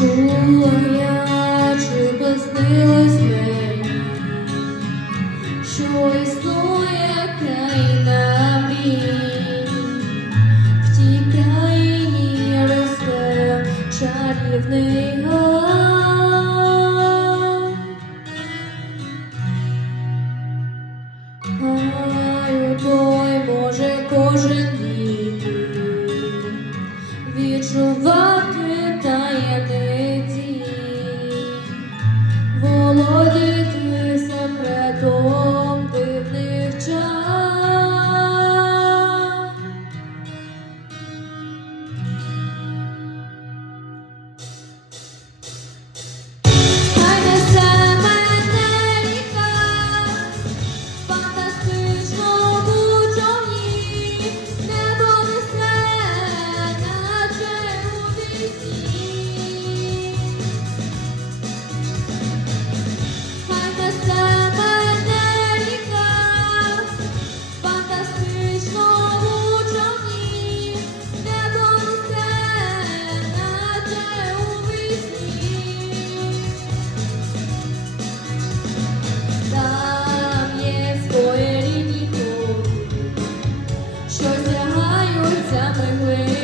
Чула я, чи приснилось мені, що існує країна мрій, в тій країні росте чарівний може кожен діти відчувати що сягаються мигли.